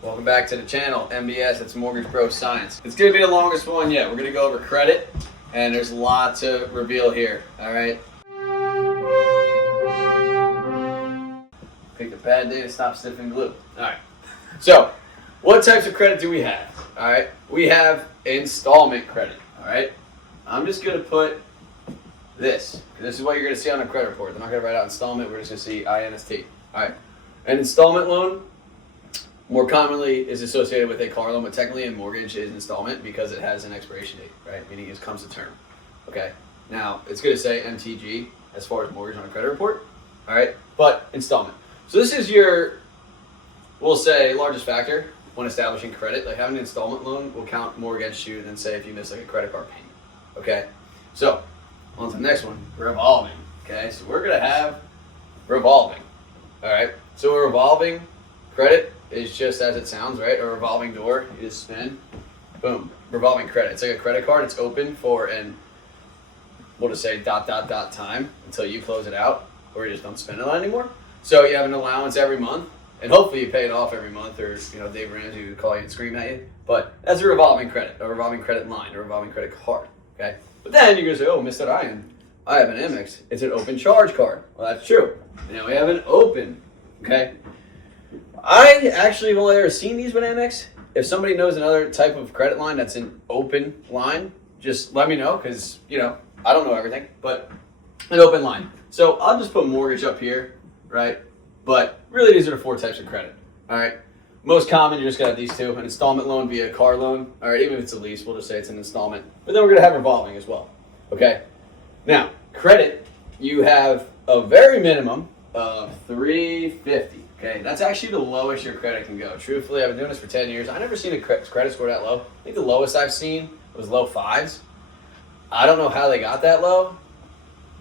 Welcome back to the channel, MBS. It's Mortgage Bro Science. It's going to be the longest one yet. We're going to go over credit, and there's a lot to reveal here, all right? Picked a bad day to stop sniffing glue. All right. So, what types of credit do we have? All right. We have installment credit, all right? I'm just going to put this. This is what you're going to see on a credit report. I'm not going to write out installment. We're just going to see INST. All right. An installment loan more commonly is associated with a car loan, but technically a mortgage is installment because it has an expiration date, right? Meaning it comes to term. Okay. Now, it's going to say MTG as far as mortgage on a credit report. All right. But installment. So this is your, we'll say, largest factor when establishing credit. Like having an installment loan will count more against you than say if you miss like a credit card payment. Okay. So on to the next one, revolving. Okay. So we're going to have revolving. All right. So a revolving credit is just as it sounds, right? A revolving door, you just spin, boom, revolving credit. It's like a credit card. It's open for an, we'll just say ... time until you close it out or you just don't spend it anymore. So you have an allowance every month, and hopefully you pay it off every month, or Dave Ramsey would call you and scream at you. But that's a revolving credit line, a revolving credit card. Okay. But then you're gonna say, oh, Mr. I have an Amex. It's an open charge card. Well, that's true. Now we have an open. Okay. I actually have only ever seen these with Amex. If somebody knows another type of credit line that's an open line, just let me know, because I don't know everything, but an open line. So I'll just put mortgage up here. Right? But really these are the four types of credit. All right. Most common, you're just going to have these two. An installment loan via a car loan. All right. Even if it's a lease, we'll just say it's an installment. But then we're going to have revolving as well. Okay. Now, credit, you have a very minimum of $350. Okay. That's actually the lowest your credit can go. Truthfully, I've been doing this for 10 years. I've never seen a credit score that low. I think the lowest I've seen was low fives. I don't know how they got that low.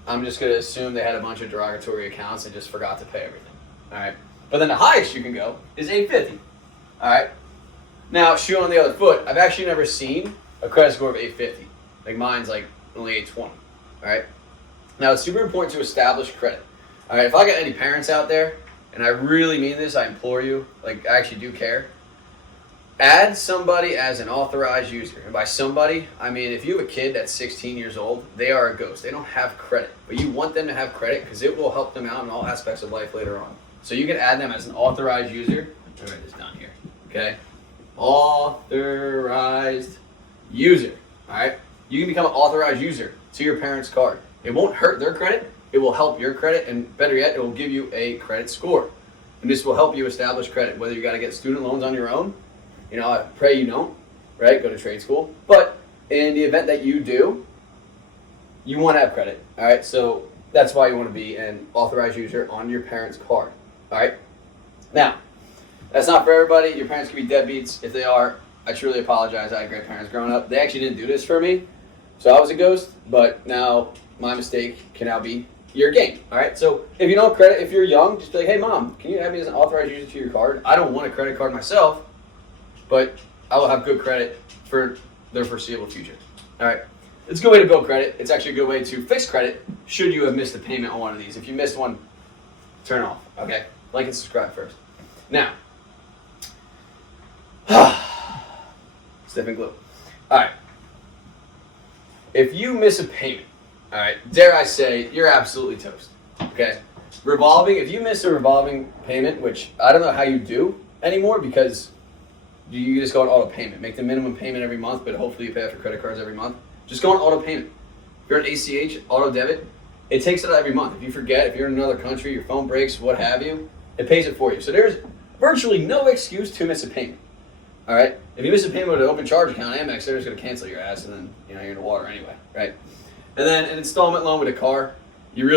I'm just going to assume they had a bunch of derogatory accounts and just forgot to pay everything. All right. But then the highest you can go is $850. All right. Now, shoe on the other foot, I've actually never seen a credit score of $850. Like mine's like only $820. All right. Now, it's super important to establish credit. All right. If I got any parents out there, and I really mean this, I implore you, like I actually do care, add somebody as an authorized user. And by somebody, I mean if you have a kid that's 16 years old, they are a ghost. They don't have credit. But you want them to have credit because it will help them out in all aspects of life later on. So you can add them as an authorized user. Let me write this down here. Okay? Authorized user. All right? You can become an authorized user to your parents' card. It won't hurt their credit. It will help your credit. And better yet, it will give you a credit score. And this will help you establish credit, whether you got to get student loans on your own. I pray you don't, right? Go to trade school. But in the event that you do, you want to have credit, all right? So that's why you want to be an authorized user on your parents' card, all right? Now, that's not for everybody. Your parents can be deadbeats. If they are, I truly apologize. I had great parents growing up. They actually didn't do this for me, so I was a ghost. But now my mistake can now be your gain, all right? So if you don't have credit, if you're young, just be like, hey, Mom, can you add me as an authorized user to your card? I don't want a credit card myself, but I will have good credit for their foreseeable future. All right. It's a good way to build credit. It's actually a good way to fix credit should you have missed a payment on one of these. If you missed one, turn off. Okay. Like and subscribe first. Now, sniffing glue. All right. If you miss a payment, all right, dare I say, you're absolutely toast. Okay. Revolving, if you miss a revolving payment, which I don't know how you do anymore because you just go on auto payment. Make the minimum payment every month, but hopefully you pay after credit cards every month. Just go on auto payment. If you're on ACH, auto debit, it takes it out every month. If you forget, if you're in another country, your phone breaks, what have you, it pays it for you. So there's virtually no excuse to miss a payment. All right? If you miss a payment with an open charge account, Amex, they're just going to cancel your ass, and then you're in the water anyway, right? And then an installment loan with a car, you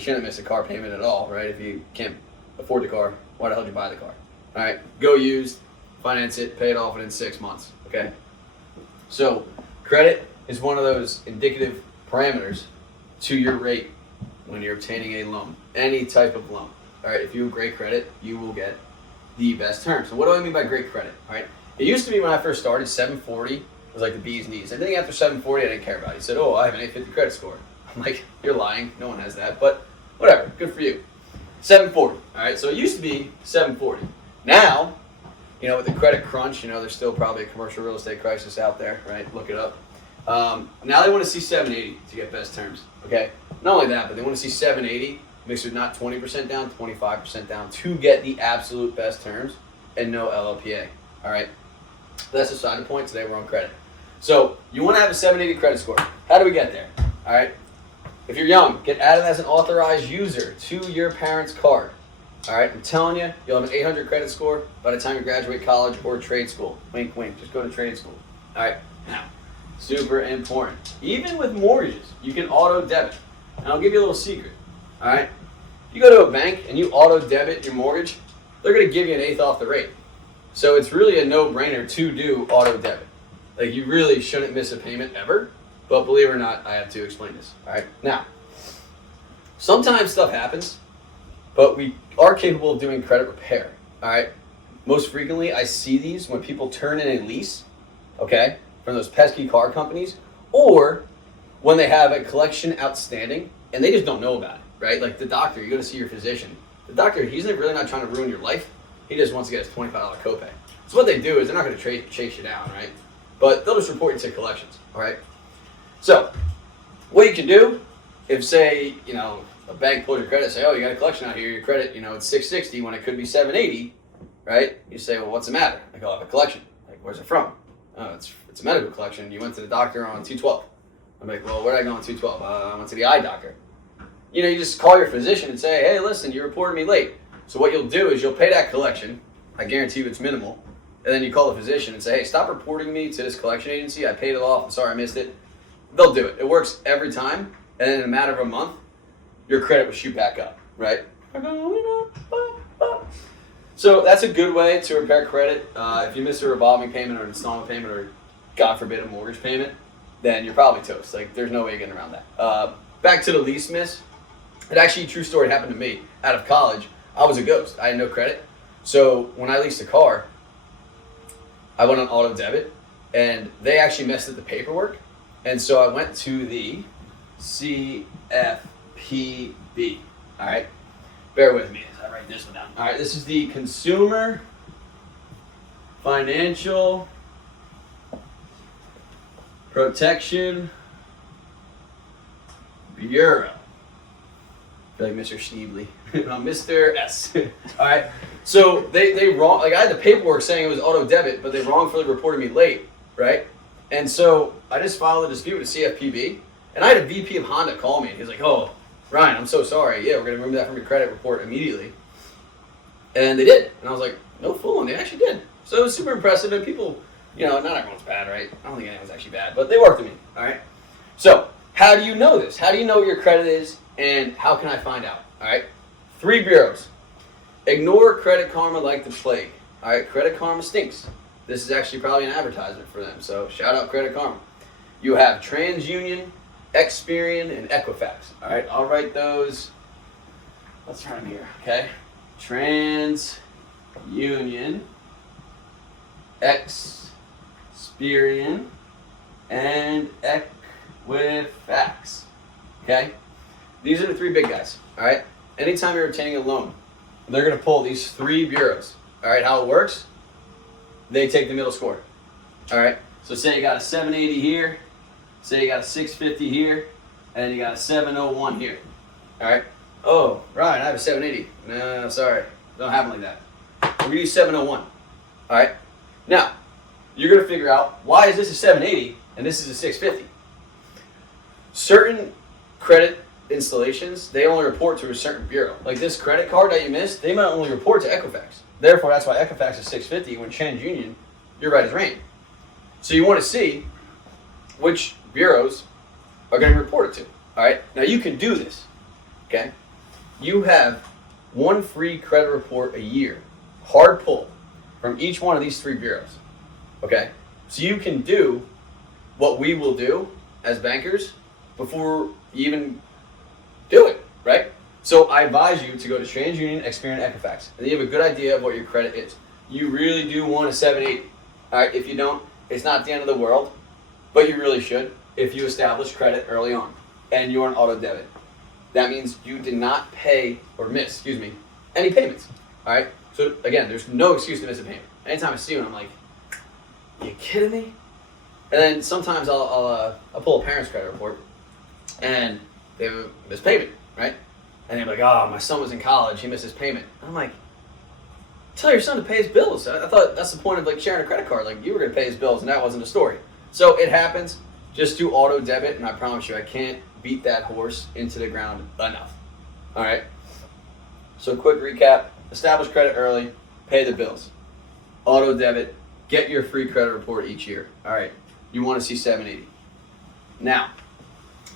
shouldn't miss a car payment at all, right? If you can't afford the car, why the hell did you buy the car? All right? Go used. Finance it, pay it off within 6 months, okay? So credit is one of those indicative parameters to your rate when you're obtaining a loan, any type of loan. All right, if you have great credit, you will get the best terms. So what do I mean by great credit, all right? It used to be when I first started, 740 was like the bee's knees. I think after 740, I didn't care about it. He said, oh, I have an 850 credit score. I'm like, you're lying, no one has that, but whatever, good for you. 740, all right? So it used to be 740. Now, with the credit crunch, there's still probably a commercial real estate crisis out there, right? Look it up. Now they want to see 780 to get best terms, okay? Not only that, but they want to see 780 mixed with not 20% down, 25% down to get the absolute best terms and no LLPA, all right? That's a side point. Today we're on credit. So you want to have a 780 credit score. How do we get there, all right? If you're young, get added as an authorized user to your parents' card. All right, I'm telling you, you'll have an 800 credit score by the time you graduate college or trade school. Wink, wink, just go to trade school. All right, now, super important. Even with mortgages, you can auto debit. And I'll give you a little secret, all right? You go to a bank and you auto debit your mortgage, they're gonna give you an eighth off the rate. So it's really a no-brainer to do auto debit. Like, you really shouldn't miss a payment ever. But believe it or not, I have to explain this. All right. Now, sometimes stuff happens, but we are capable of doing credit repair. All right. Most frequently, I see these when people turn in a lease, okay, from those pesky car companies, or when they have a collection outstanding and they just don't know about it, right? Like the doctor, you go to see your physician. The doctor, he's really not trying to ruin your life. He just wants to get his $25 copay. So what they do is they're not going to chase you down, right? But they'll just report you to collections. All right. So, what you can do, if say, a bank pulls your credit, say, oh, you got a collection out here, your credit, it's 660 when it could be 780, right? You say, well, what's the matter? Like, oh, I have a collection. Like, where's it from? Oh, it's a medical collection. You went to the doctor on 212. I'm like, well, where did I go on 212? I went to the eye doctor. You just call your physician and say, hey, listen, you reported me late. So what you'll do is you'll pay that collection. I guarantee you it's minimal. And then you call the physician and say, hey, stop reporting me to this collection agency. I paid it off. I'm sorry I missed it. They'll do it. It works every time. And then in a matter of a month, your credit will shoot back up, right? So that's a good way to repair credit. If you miss a revolving payment or an installment payment or, God forbid, a mortgage payment, then you're probably toast. Like, there's no way you're getting around that. Back to the lease miss. It actually, a true story happened to me. Out of college, I was a ghost. I had no credit. So when I leased a car, I went on auto debit, and they actually messed up the paperwork. And so I went to the CFPB. All right? Bear with me as I write this one down. All right, this is the Consumer Financial Protection Bureau. I feel like Mr. Schneebly. No, Mr. S. All right. So they wrong. Like, I had the paperwork saying it was auto debit, but they wrongfully reported me late, right? And so I just filed a dispute with the CFPB, and I had a VP of Honda call me. He's like, "Oh, Ryan, I'm so sorry. Yeah, we're gonna remove that from your credit report immediately." And they did, and I was like, "No fooling, they actually did." So it was super impressive, and people, not everyone's bad, right? I don't think anyone's actually bad, but they worked with me. All right. So how do you know this? How do you know what your credit is, and how can I find out? All right. 3 bureaus. Ignore Credit Karma like the plague. All right. Credit Karma stinks. This is actually probably an advertisement for them, so shout out Credit Karma. You have TransUnion, Experian, and Equifax. All right, I'll write those. Let's write them here, okay? TransUnion, Experian, and Equifax. Okay? These are the 3 big guys. All right? Anytime you're obtaining a loan, they're going to pull these 3 bureaus. All right, how it works? They take the middle score. All right. So say you got a 780 here, say you got a 650 here, and you got a 701 here. All right. Oh, Ryan, I have a 780. No, sorry, don't have them like that. We're gonna use 701. All right. Now, you're gonna figure out why is this a 780 and this is a 650. Certain credit installations, they only report to a certain bureau. Like this credit card that you missed, they might only report to Equifax. Therefore, that's why Equifax is 650 when TransUnion, you're right as rain. So you want to see which bureaus are going to report it to. All right. Now you can do this. Okay. You have 1 free credit report a year, hard pull, from each one of these 3 bureaus. Okay. So you can do what we will do as bankers before you even do it. Right. So I advise you to go to TransUnion, Experian, Equifax, and then you have a good idea of what your credit is. You really do want a 780. All right, if you don't, it's not the end of the world, but you really should if you establish credit early on and you're on auto debit. That means you did not pay or miss, any payments. All right. So again, there's no excuse to miss a payment. anytime I see one, I'm like, you kidding me? And then sometimes I'll pull a parent's credit report, and they have a missed payment, right? And they're like, oh, my son was in college, he missed his payment. And I'm like, tell your son to pay his bills. I thought that's the point of like sharing a credit card. Like, you were gonna pay his bills, and that wasn't the story. So it happens. Just do auto debit, and I promise you, I can't beat that horse into the ground enough. All right. So quick recap: establish credit early, pay the bills, auto debit, get your free credit report each year. All right. You want to see 780. Now,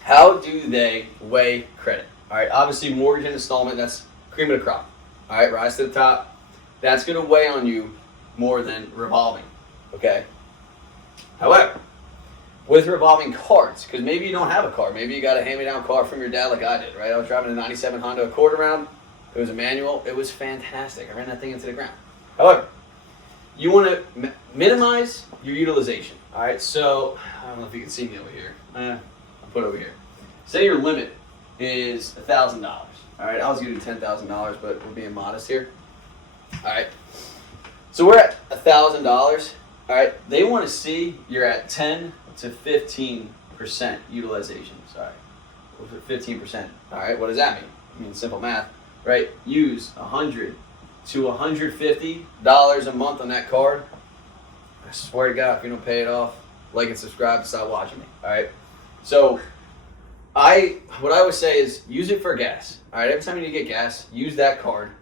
how do they weigh credit? All right. Obviously, mortgage and installment, that's cream of the crop. All right. Rise to the top. That's going to weigh on you more than revolving. Okay. However, with revolving cards, because maybe you don't have a car. Maybe you got a hand-me-down car from your dad like I did, right? I was driving a 97 Honda Accord around. It was a manual. It was fantastic. I ran that thing into the ground. However, you want to minimize your utilization. All right, so I don't know if you can see me over here. I'll put it over here. Say your limit is $1,000. All right, I was going to do $10,000, but we're being modest here. All right, so we're at $1,000. All right, they want to see you're at 10 to 15% utilization. Sorry, 15%. All right, what does that mean? I mean, simple math, right? Use $100 to $150 a month on that card. I swear to God, if you don't pay it off, like and subscribe, stop watching me. All right. So, what I would say is use it for gas. All right. Every time you need to get gas, use that card.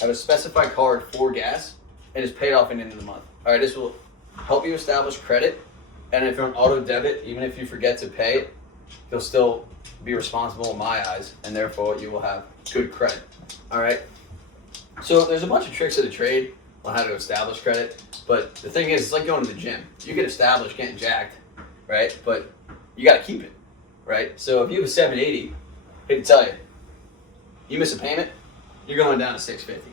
Have a specified card for gas, and just pay it off at the end of the month. All right. This will help you establish credit. And if you're on auto debit, even if you forget to pay it, you'll still be responsible in my eyes, and therefore you will have good credit. All right. So there's a bunch of tricks of the trade on how to establish credit, but the thing is, it's like going to the gym. You can establish getting jacked, right? But you got to keep it, right? So if you have a 780, I hate to tell you, you miss a payment, you're going down to 650.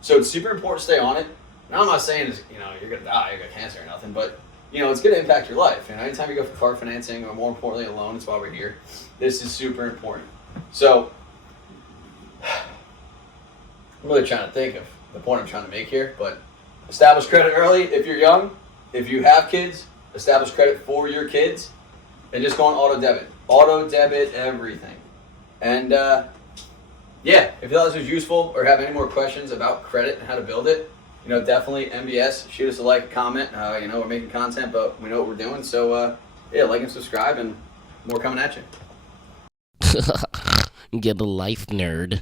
So it's super important to stay on it. Now I'm not saying you're gonna die, you got cancer or nothing, but it's gonna impact your life. And anytime you go for car financing, or more importantly, a loan, that's why we're here. This is super important. So I'm really trying to think of the point I'm trying to make here, but establish credit early if you're young. If you have kids, establish credit for your kids, and just go on auto debit. Auto debit everything. And yeah, if you thought this was useful or have any more questions about credit and how to build it, definitely MBS. Shoot us a like, a comment. We're making content, but we know what we're doing. So yeah, like and subscribe, and more coming at you. Get a life, nerd.